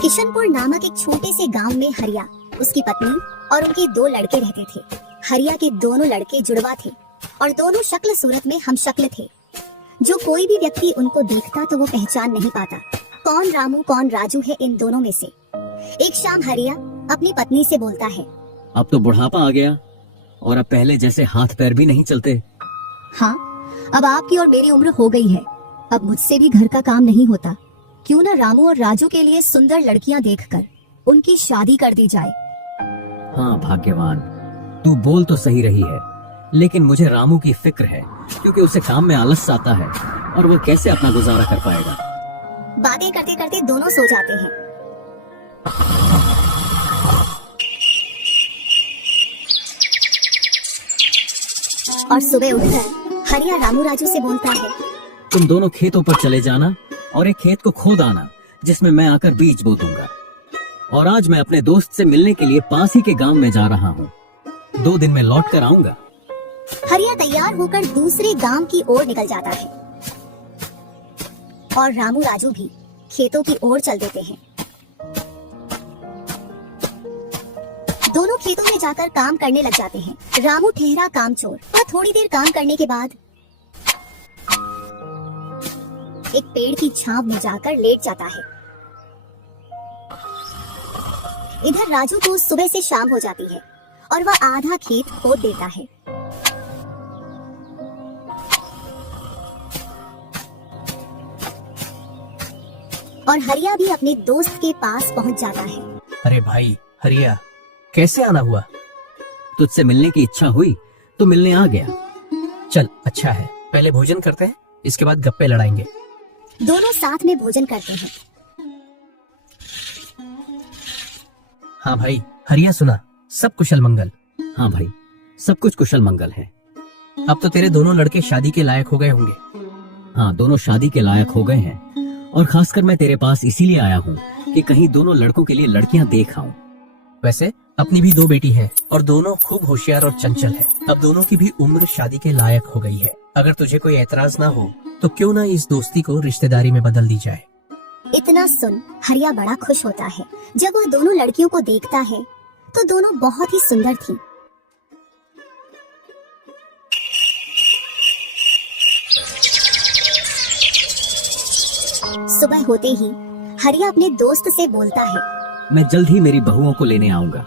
किशनपुर नामक एक छोटे से गांव में हरिया, उसकी पत्नी और उनके 2 लड़के रहते थे। हरिया के दोनों लड़के जुड़वा थे और दोनों शक्ल सूरत में हम शक्ल थे। जो कोई भी व्यक्ति उनको देखता तो वो पहचान नहीं पाता कौन रामू कौन राजू है इन दोनों में से। एक शाम हरिया अपनी पत्नी से बोलता है, अब तो बुढ़ापा आ गया और अब पहले जैसे हाथ पैर भी नहीं चलते। हाँ, अब आपकी और मेरी उम्र हो गई है, अब मुझसे भी घर का काम नहीं होता। क्यों ना रामू और राजू के लिए सुंदर लड़कियां देखकर उनकी शादी कर दी जाए। हाँ भाग्यवान, तू बोल तो सही रही है, लेकिन मुझे रामू की फिक्र है क्योंकि उसे काम में आलस आता है और वो कैसे अपना गुजारा कर पाएगा। बातें करते करते दोनों सो जाते हैं। और सुबह उठकर हरिया रामू राजू से बोलता है, तुम दोनों खेतों पर चले जाना और एक खेत को खोद आना जिसमें मैं आकर बीज बो दूंगा। और आज मैं अपने दोस्त से मिलने के लिए पास ही के गांव में जा रहा हूँ, 2 दिन में लौट कर आऊंगा। हरिया तैयार होकर दूसरे गांव की ओर निकल जाता है और रामू राजू भी खेतों की ओर चल देते हैं। दोनों खेतों में जाकर काम करने लग जाते हैं। रामू ठहरा कामचोर और थोड़ी देर काम करने के बाद एक पेड़ की छांव में जाकर लेट जाता है। इधर राजू को सुबह से शाम हो जाती है और वह आधा खेत खोद देता है। और हरिया भी अपने दोस्त के पास पहुंच जाता है। अरे भाई हरिया, कैसे आना हुआ? तुझसे मिलने की इच्छा हुई तो मिलने आ गया। चल अच्छा है, पहले भोजन करते हैं, इसके बाद गप्पे लड़ाएंगे। दोनों साथ में भोजन करते हैं। हाँ भाई हरिया, सुना सब कुशल मंगल? हाँ भाई, सब कुछ कुशल मंगल है। अब तो तेरे दोनों लड़के शादी के लायक हो गए होंगे। हाँ, दोनों शादी के लायक हो गए हैं और खासकर मैं तेरे पास इसीलिए आया हूँ कि कहीं दोनों लड़कों के लिए लड़कियाँ देख आऊं। वैसे अपनी भी 2 बेटी है और दोनों खूब होशियार और चंचल है। अब दोनों की भी उम्र शादी के लायक हो गई है। अगर तुझे कोई एतराज ना हो तो क्यों ना इस दोस्ती को रिश्तेदारी में बदल दी जाए। इतना सुन हरिया बड़ा खुश होता है। जब वह दोनों लड़कियों को देखता है तो दोनों बहुत ही सुंदर थीं। सुबह होते ही हरिया अपने दोस्त से बोलता है, मैं जल्द ही मेरी बहुओं को लेने आऊंगा।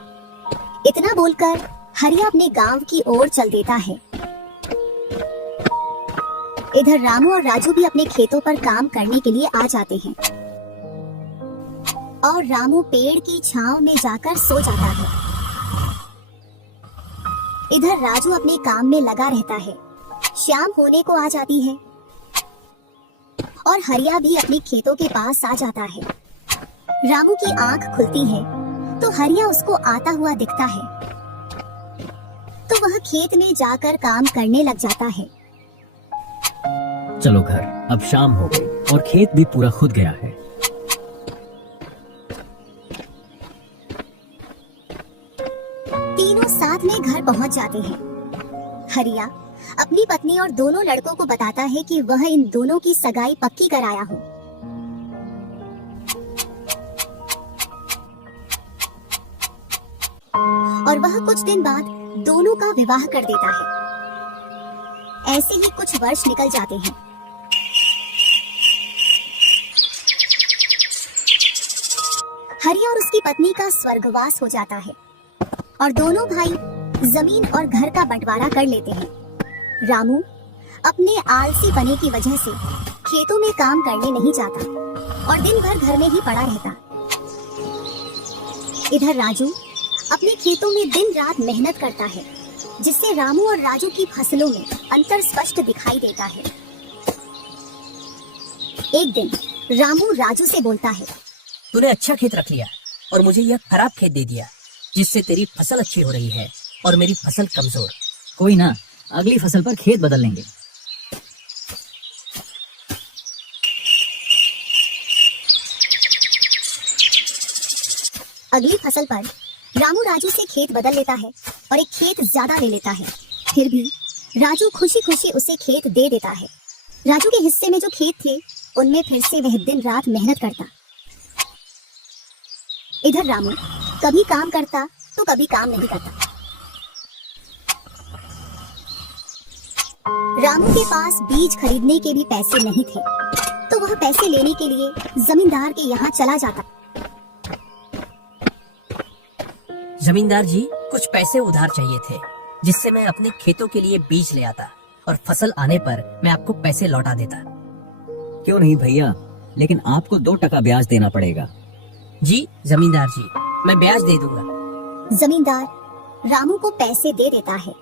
इतना बोलकर हरिया अपने गांव की ओर चल देता है। इधर रामू और राजू भी अपने खेतों पर काम करने के लिए आ जाते हैं और रामू पेड़ की छांव में जाकर सो जाता है। इधर राजू अपने काम में लगा रहता है। शाम होने को आ जाती है और हरिया भी अपने खेतों के पास आ जाता है। रामू की आंख खुलती है तो हरिया उसको आता हुआ दिखता है, तो वह खेत में जाकर काम करने लग जाता है। चलो घर, अब शाम हो गई और खेत भी पूरा खुद गया है। तीनों साथ में घर पहुंच जाते हैं। हरिया अपनी पत्नी और दोनों लड़कों को बताता है कि वह इन दोनों की सगाई पक्की कराया हो। और वह कुछ दिन बाद दोनों का विवाह कर देता है। ऐसे ही कुछ वर्ष निकल जाते हैं। हरिया और उसकी पत्नी का स्वर्गवास हो जाता है और दोनों भाई जमीन और घर का बंटवारा कर लेते हैं। रामू अपने आलसी पने की वजह से खेतों में काम करने नहीं जाता और दिन भर घर में ही पड़ा रहता। इधर राजू अपने खेतों में दिन रात मेहनत करता है, जिससे रामू और राजू की फसलों में अंतर स्पष्ट दिखाई देता है। एक दिन रामू राजू से बोलता है, तूने अच्छा खेत रख लिया और मुझे यह खराब खेत दे दिया, जिससे तेरी फसल अच्छी हो रही है और मेरी फसल कमजोर। कोई ना, अगली फसल पर खेत बदल लेंगे। अगली फसल पर रामू राजू से खेत बदल लेता है और एक खेत ज्यादा ले लेता है। फिर भी राजू खुशी खुशी उसे खेत दे देता है। राजू के हिस्से में जो खेत थे उनमें फिर से वह दिन रात मेहनत करता। इधर रामू कभी काम करता तो कभी काम नहीं करता। रामू के पास बीज खरीदने के भी पैसे नहीं थे, तो वह पैसे लेने के लिए जमींदार के यहाँ चला जाता। जमींदार जी, कुछ पैसे उधार चाहिए थे, जिससे मैं अपने खेतों के लिए बीज ले आता और फसल आने पर मैं आपको पैसे लौटा देता। क्यों नहीं भैया, लेकिन आपको 2% ब्याज देना पड़ेगा। जी जमींदार जी, मैं ब्याज दे दूंगा। जमींदार रामू को पैसे दे देता है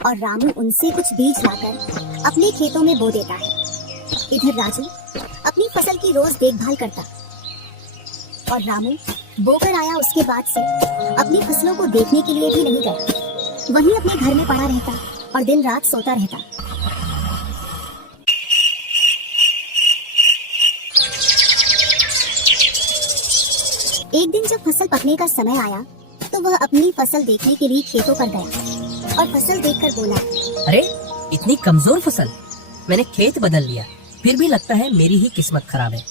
और रामू उनसे कुछ बीज लाकर अपने खेतों में बो देता है। इधर राजू अपनी फसल की रोज देखभाल करता और रामू बोकर आया उसके बाद से अपनी फसलों को देखने के लिए भी नहीं गया। वहीं अपने घर में पड़ा रहता और दिन रात सोता रहता। एक दिन जब फसल पकने का समय आया तो वह अपनी फसल देखने के लिए खेतों पर गया और फसल देखकर बोला, अरे इतनी कमजोर फसल, मैंने खेत बदल लिया, फिर भी लगता है मेरी ही किस्मत खराब है।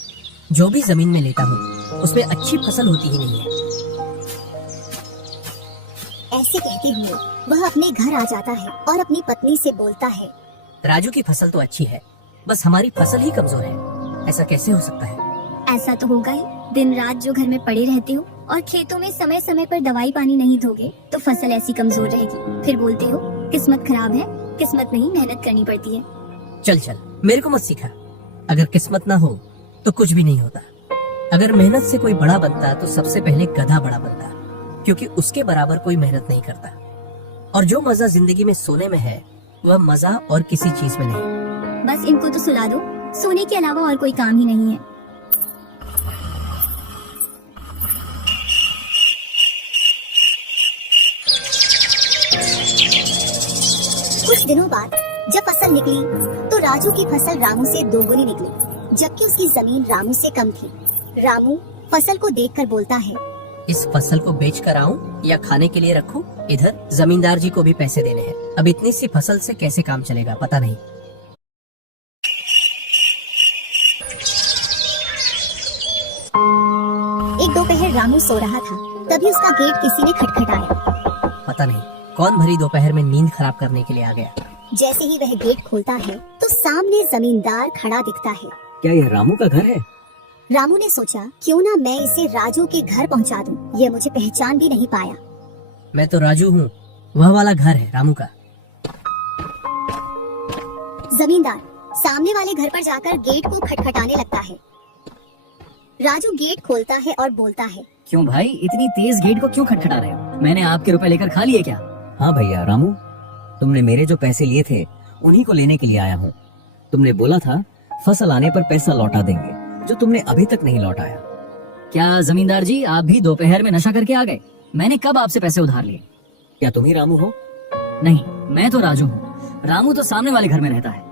जो भी जमीन में लेता हूँ उसमें अच्छी फसल होती ही नहीं है। ऐसे कहते हुए वह अपने घर आ जाता है और अपनी पत्नी से बोलता है, राजू की फसल तो अच्छी है, बस हमारी फसल ही कमजोर है। ऐसा कैसे हो सकता है? ऐसा तो होगा ही। दिन रात जो घर में पड़े रहते हो और खेतों में समय समय पर दवाई पानी नहीं दोगे तो फसल ऐसी कमजोर रहेगी। फिर बोलते हो किस्मत खराब है। किस्मत नहीं, मेहनत करनी पड़ती है। चल चल, मेरे को मत सिखा। अगर किस्मत ना हो तो कुछ भी नहीं होता। अगर मेहनत से कोई बड़ा बनता तो सबसे पहले गधा बड़ा बनता, क्योंकि उसके बराबर कोई मेहनत नहीं करता। और जो मजा जिंदगी में सोने में है वह मजा और किसी चीज में नहीं। बस इनको तो सुला दो, सोने के अलावा और कोई काम ही नहीं है। कुछ दिनों बाद जब फसल निकली तो राजू की फसल रामू से दोगुनी निकली, जबकि उसकी जमीन रामू से कम थी। रामू फसल को देखकर बोलता है, इस फसल को बेच कर आऊं या खाने के लिए रखूं? इधर जमींदार जी को भी पैसे देने हैं। अब इतनी सी फसल से कैसे काम चलेगा पता नहीं। एक दोपहर रामू सो रहा था, तभी उसका गेट किसी ने खटखटाया। पता नहीं कौन भरी दोपहर में नींद खराब करने के लिए आ गया। जैसे ही वह गेट खोलता है तो सामने जमींदार खड़ा दिखता है। क्या यह रामू का घर है? रामू ने सोचा क्यों ना मैं इसे राजू के घर पहुंचा दूं, यह मुझे पहचान भी नहीं पाया। मैं तो राजू हूँ, वह वाला घर है रामू का। जमींदार सामने वाले घर पर जाकर गेट को खटखटाने लगता है। राजू गेट खोलता है और बोलता है, क्यों भाई, इतनी तेज गेट को क्यों खटखटा रहे हो? मैंने आपके रुपए लेकर खा लिए क्या? हाँ भैया रामू, तुमने मेरे जो पैसे लिए थे उन्हीं को लेने के लिए आया हूँ। तुमने बोला था फसल आने पर पैसा लौटा देंगे, जो तुमने अभी तक नहीं लौटाया। क्या जमींदार जी, आप भी दोपहर में नशा करके आ गए? मैंने कब आपसे पैसे उधार लिए? क्या तुम ही रामू हो? नहीं, मैं तो राजू हूँ। रामू तो सामने वाले घर में रहता है।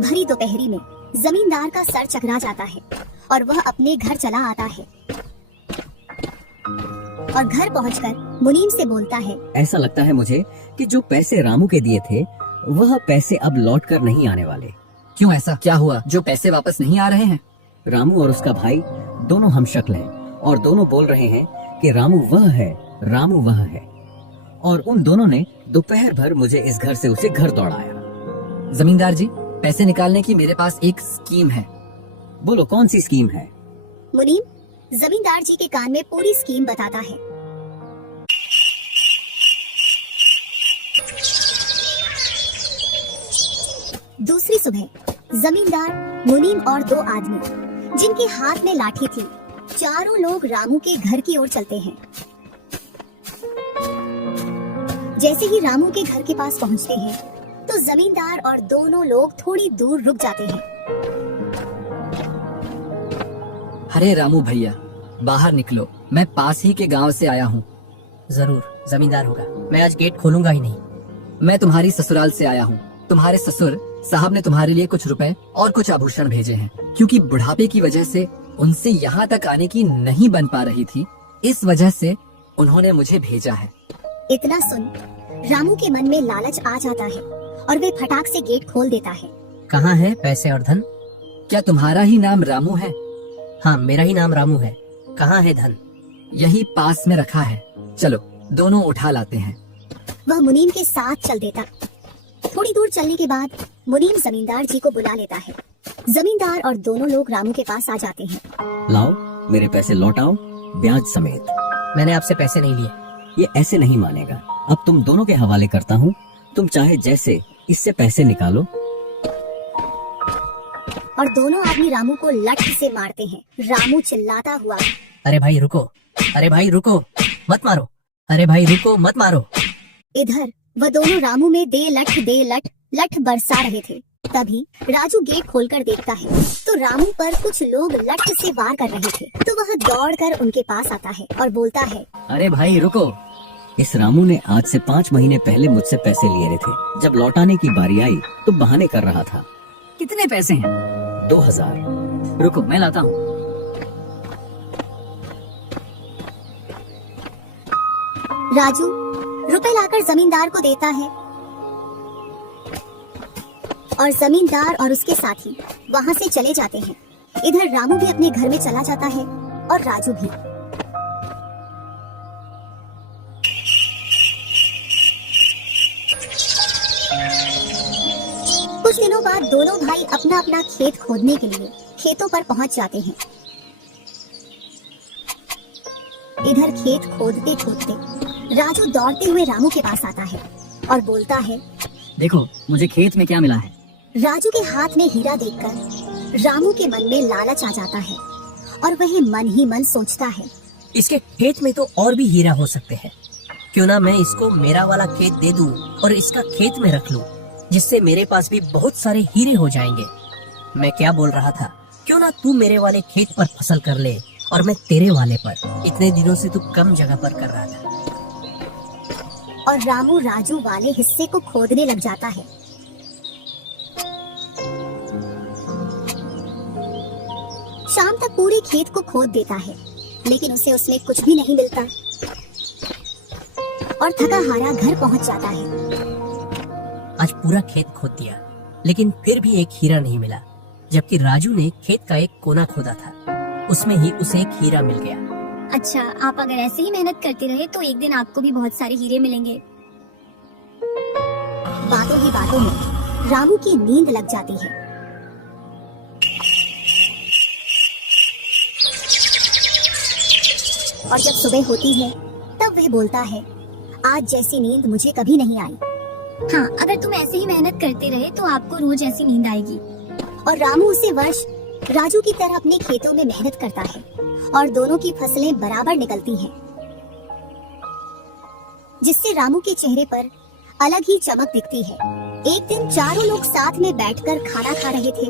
भरी दोपहरी में जमींदार का सर चकरा जाता है और वह अपने घर चला आता है और घर पहुंचकर मुनीम से बोलता है, ऐसा लगता है मुझे कि जो पैसे रामू के दिए थे वह पैसे अब लौट कर नहीं आने वाले। क्यों, ऐसा क्या हुआ जो पैसे वापस नहीं आ रहे हैं? रामू और उसका भाई दोनों हमशक्ल हैं और दोनों बोल रहे हैं कि रामू वह है, रामू वह है। और उन दोनों ने दोपहर भर मुझे इस घर से उसे घर दौड़ाया। जमींदार जी, पैसे निकालने की मेरे पास एक स्कीम है। बोलो कौन सी स्कीम है? मुनीम जमींदार जी के कान में पूरी स्कीम बताता है। दूसरी सुबह जमींदार, मुनीम और दो आदमी जिनके हाथ में लाठी थी, चारों लोग रामू के घर की ओर चलते हैं। जैसे ही रामू के घर के पास पहुंचते हैं तो जमींदार और दोनों लोग थोड़ी दूर रुक जाते हैं। अरे रामू भैया, बाहर निकलो, मैं पास ही के गांव से आया हूँ। जरूर जमींदार होगा, मैं आज गेट खोलूंगा ही नहीं। मैं तुम्हारी ससुराल से आया हूँ। तुम्हारे ससुर साहब ने तुम्हारे लिए कुछ रुपए और कुछ आभूषण भेजे हैं, क्योंकि बुढ़ापे की वजह से उनसे यहाँ तक आने की नहीं बन पा रही थी, इस वजह से उन्होंने मुझे भेजा है। इतना सुन रामू के मन में लालच आ जाता है और वे फटाक से गेट खोल देता है। कहाँ है पैसे और धन? क्या तुम्हारा ही नाम रामू है? हाँ, मेरा ही नाम रामू है। कहाँ है धन? यही पास में रखा है, चलो दोनों उठा लाते हैं। वह मुनीम के साथ चल देता। थोड़ी दूर चलने के बाद मुनीम जमींदार जी को बुला लेता है। जमींदार और दोनों लोग रामू के पास आ जाते हैं। लाओ मेरे पैसे लौटाओ, ब्याज समेत। मैंने आपसे पैसे नहीं लिए। ये ऐसे नहीं मानेगा। अब तुम दोनों के हवाले करता हूँ, तुम चाहे जैसे इससे पैसे निकालो। और दोनों आदमी रामू को लठ से मारते हैं। रामू चिल्लाता हुआ, अरे भाई रुको, अरे भाई रुको, मत मारो, अरे भाई रुको मत मारो। इधर वह दोनों रामू में दे लठ बरसा रहे थे। तभी राजू गेट खोलकर देखता है तो रामू पर कुछ लोग लठ से वार कर रहे थे। तो वह दौड़कर उनके पास आता है और बोलता है, अरे भाई रुको। इस रामू ने आज से 5 महीने पहले मुझसे पैसे लिए थे। जब लौटाने की बारी आई तो बहाने कर रहा था। कितने पैसे हैं? 2000। रुको मैं लाता हूँ। राजू रुपए लाकर जमींदार को देता है और जमींदार और उसके साथी वहाँ से चले जाते हैं। इधर रामू भी अपने घर में चला जाता है और राजू भी। कुछ दिनों बाद दोनों भाई अपना अपना खेत खोदने के लिए खेतों पर पहुंच जाते हैं। इधर खेत खोदते खोदते राजू दौड़ते हुए रामू के पास आता है और बोलता है, देखो मुझे खेत में क्या मिला है। राजू के हाथ में हीरा देखकर रामू के मन में लालच आ जाता है और वह मन ही मन सोचता है, इसके खेत में तो और भी हीरा हो सकते हैं। क्यों ना मैं इसको मेरा वाला खेत दे दूं और इसका खेत में रख लूं, जिससे मेरे पास भी बहुत सारे हीरे हो जाएंगे। मैं क्या बोल रहा था, क्यों ना तू मेरे वाले खेत पर फसल कर ले और मैं तेरे वाले पर। इतने दिनों से तू कम जगह पर कर रहा था। और रामू राजू वाले हिस्से को खोदने लग जाता है। शाम तक पूरे खेत को खोद देता है, लेकिन उसे उसमें कुछ भी नहीं मिलता और थका हारा घर पहुंच जाता है। आज पूरा खेत खोद दिया, लेकिन फिर भी एक हीरा नहीं मिला। जबकि राजू ने खेत का एक कोना खोदा था, उसमें ही उसे एक हीरा मिल गया। अच्छा, आप अगर ऐसे ही मेहनत करते रहे तो एक दिन आपको भी बहुत सारे हीरे मिलेंगे। बातों ही बातों में रामू की नींद लग जाती है। और जब सुबह होती है तब वह बोलता है, आज जैसी नींद मुझे कभी नहीं आई। हाँ, अगर तुम ऐसे ही मेहनत करते रहे तो आपको रोज ऐसी नींद आएगी। और रामू उसे वर्ष राजू की तरह अपने खेतों में मेहनत करता है और दोनों की फसलें बराबर निकलती हैं, जिससे रामू के चेहरे पर अलग ही चमक दिखती है। एक दिन चारों लोग साथ में बैठकर खाना खा रहे थे।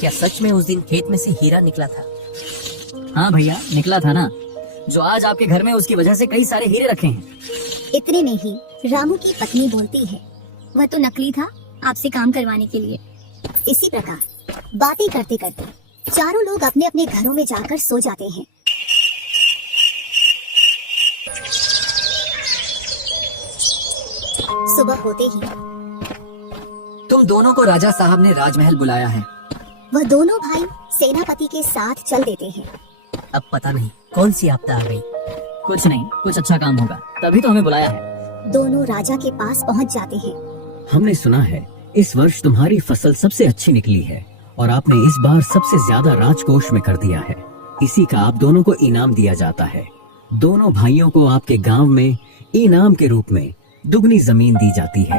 क्या सच में उस दिन खेत में से हीरा निकला था? हाँ भैया, निकला था ना। जो आज आपके घर में उसकी वजह से कई सारे हीरे रखे हैं। इतने में ही रामू की पत्नी बोलती है, वह तो नकली था आपसे काम करवाने के लिए। इसी प्रकार बातें करते करते चारों लोग अपने अपने घरों में जाकर सो जाते हैं। सुबह होते ही तुम दोनों को राजा साहब ने राजमहल बुलाया है। वह दोनों भाई सेनापति के साथ चल देते हैं। अब पता नहीं कौन सी आपदा आ गई। कुछ नहीं, कुछ अच्छा काम होगा, तभी तो हमें बुलाया है। दोनों राजा के पास पहुंच जाते हैं। हमने सुना है इस वर्ष तुम्हारी फसल सबसे अच्छी निकली है और आपने इस बार सबसे ज्यादा राजकोष में कर दिया है। इसी का आप दोनों को इनाम दिया जाता है। दोनों भाइयों को आपके गांव में इनाम के रूप में दुगनी जमीन दी जाती है।